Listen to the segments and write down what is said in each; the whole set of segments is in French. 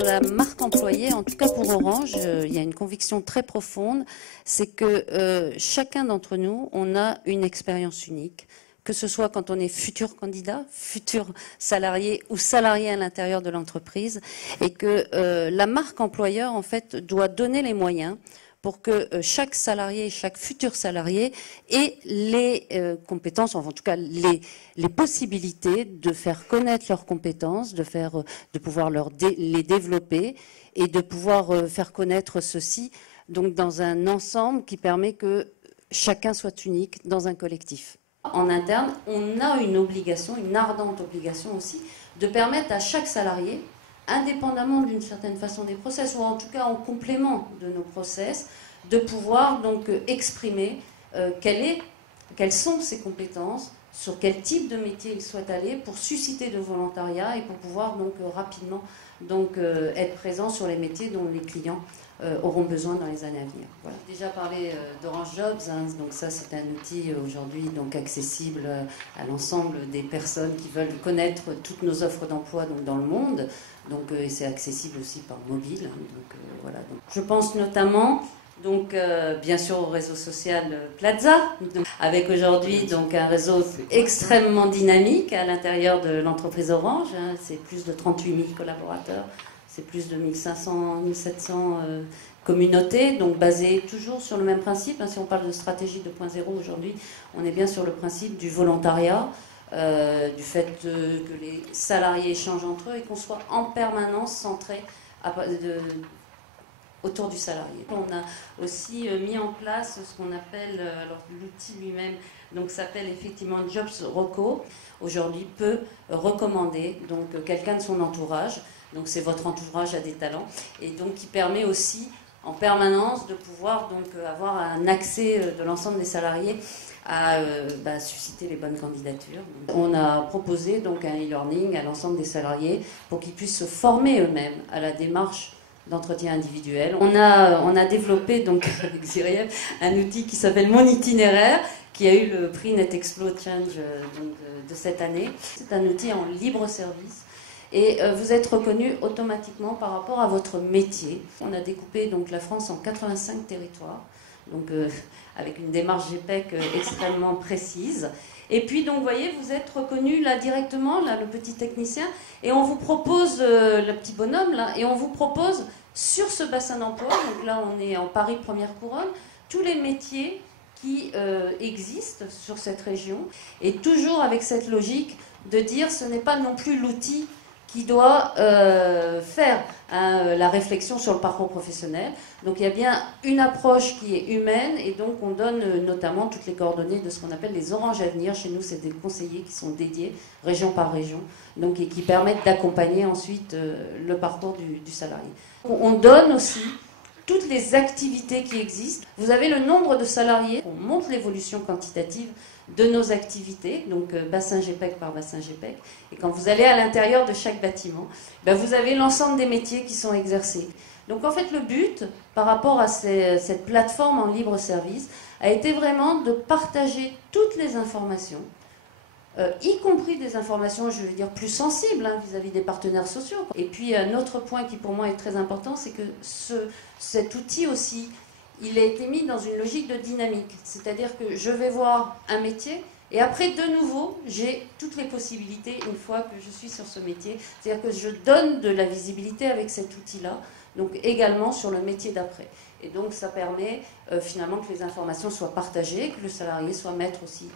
Pour la marque employée, en tout cas pour Orange, il y a une conviction très profonde, c'est que chacun d'entre nous, on a une expérience unique, que ce soit quand on est futur candidat, futur salarié ou salarié à l'intérieur de l'entreprise, et que la marque employeur, en fait, doit donner les moyens pour que chaque salarié, chaque futur salarié ait les compétences, enfin, en tout cas les possibilités de faire connaître leurs compétences, de pouvoir les développer et de pouvoir faire connaître ceci donc dans un ensemble qui permet que chacun soit unique dans un collectif. En interne, on a une obligation, une ardente obligation aussi, de permettre à chaque salarié, indépendamment d'une certaine façon des process, ou en tout cas en complément de nos process, de pouvoir donc exprimer quelles sont ses compétences, sur quel type de métier il souhaite aller pour susciter de volontariat et pour pouvoir donc rapidement donc, être présent sur les métiers dont les clients auront besoin dans les années à venir. Voilà. J'ai déjà parlé d'Orange Jobs, hein, donc ça c'est un outil aujourd'hui donc accessible à l'ensemble des personnes qui veulent connaître toutes nos offres d'emploi dans le monde. Donc c'est accessible aussi par mobile. Hein, donc, voilà. Donc, je pense notamment donc bien sûr au réseau social Plaza, donc, avec aujourd'hui donc un réseau extrêmement dynamique à l'intérieur de l'entreprise Orange. Hein, c'est plus de 38 000 collaborateurs. C'est plus de 1500, 1700 communautés, donc basées toujours sur le même principe. Hein, si on parle de stratégie 2.0 aujourd'hui, on est bien sur le principe du volontariat, du fait que les salariés échangent entre eux et qu'on soit en permanence centré autour du salarié. On a aussi mis en place ce qu'on appelle, alors l'outil lui-même, donc s'appelle effectivement Jobs Reco. Aujourd'hui, peut recommander donc quelqu'un de son entourage. Donc c'est votre entourage à des talents et donc qui permet aussi en permanence de pouvoir donc avoir un accès de l'ensemble des salariés à susciter les bonnes candidatures. On a proposé donc un e-learning à l'ensemble des salariés pour qu'ils puissent se former eux-mêmes à la démarche d'entretien individuel. On a développé donc avec Cyrielle un outil qui s'appelle Mon Itinéraire, qui a eu le prix NetExplo Change de cette année. C'est un outil en libre service. Et vous êtes reconnu automatiquement par rapport à votre métier. On a découpé donc la France en 85 territoires, donc avec une démarche GPEC extrêmement précise. Et puis donc vous voyez, vous êtes reconnu là directement, là le petit technicien, et on vous propose le petit bonhomme là, et on vous propose sur ce bassin d'emploi. Donc là on est en Paris Première Couronne, tous les métiers qui existent sur cette région, et toujours avec cette logique de dire ce n'est pas non plus l'outil qui doit faire la réflexion sur le parcours professionnel. Donc il y a bien une approche qui est humaine et donc on donne notamment toutes les coordonnées de ce qu'on appelle les oranges à venir. Chez nous, c'est des conseillers qui sont dédiés région par région donc, et qui permettent d'accompagner ensuite le parcours du salarié. On donne aussi toutes les activités qui existent. Vous avez le nombre de salariés, on montre l'évolution quantitative de nos activités, donc bassin GPEC par bassin GPEC. Et quand vous allez à l'intérieur de chaque bâtiment, vous avez l'ensemble des métiers qui sont exercés. Donc en fait, le but, par rapport à cette plateforme en libre service, a été vraiment de partager toutes les informations, y compris des informations, je veux dire, plus sensibles vis-à-vis des partenaires sociaux. Et puis un autre point qui pour moi est très important, c'est que cet outil aussi, il a été mis dans une logique de dynamique. C'est-à-dire que je vais voir un métier et après, de nouveau, j'ai toutes les possibilités une fois que je suis sur ce métier. C'est-à-dire que je donne de la visibilité avec cet outil-là, donc également sur le métier d'après. Et donc ça permet finalement que les informations soient partagées, que le salarié soit maître aussi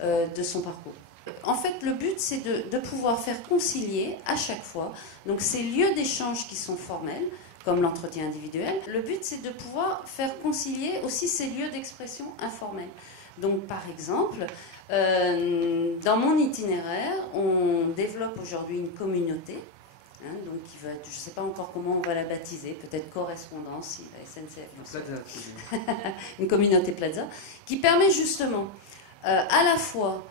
de son parcours. En fait, le but, c'est de pouvoir faire concilier à chaque fois donc, ces lieux d'échange qui sont formels, comme l'entretien individuel. Le but, c'est de pouvoir faire concilier aussi ces lieux d'expression informels. Donc, par exemple, dans mon itinéraire, on développe aujourd'hui une communauté, donc qui va être, je ne sais pas encore comment on va la baptiser, peut-être correspondance, si la SNCF. Plaza. Une communauté Plaza, qui permet justement à la fois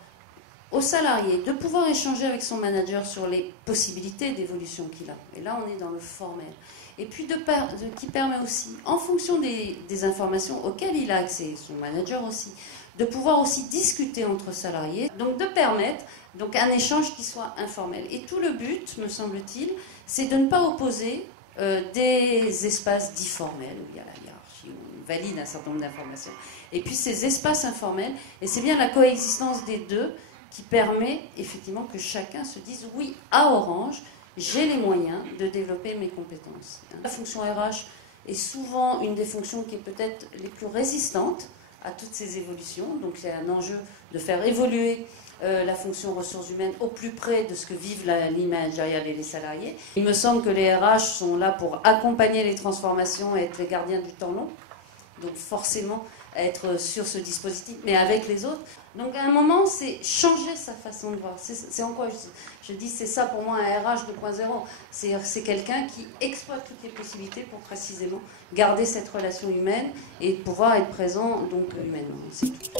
au salarié de pouvoir échanger avec son manager sur les possibilités d'évolution qu'il a. Et là, on est dans le formel. Et puis qui permet aussi, en fonction des informations auxquelles il a accès, son manager aussi, de pouvoir aussi discuter entre salariés, donc de permettre donc, un échange qui soit informel. Et tout le but, me semble-t-il, c'est de ne pas opposer des espaces dits formels, où il y a la hiérarchie, où on valide un certain nombre d'informations. Et puis ces espaces informels, et c'est bien la coexistence des deux qui permet effectivement que chacun se dise oui, à Orange, j'ai les moyens de développer mes compétences. La fonction RH est souvent une des fonctions qui est peut-être les plus résistantes à toutes ces évolutions. Donc c'est un enjeu de faire évoluer la fonction ressources humaines au plus près de ce que vivent la ligne managériale et les salariés. Il me semble que les RH sont là pour accompagner les transformations et être les gardiens du temps long. Donc forcément être sur ce dispositif, mais avec les autres. Donc à un moment, c'est changer sa façon de voir. C'est en quoi je dis, c'est ça pour moi un RH 2.0. C'est quelqu'un qui exploite toutes les possibilités pour précisément garder cette relation humaine et pouvoir être présent donc humainement. C'est tout.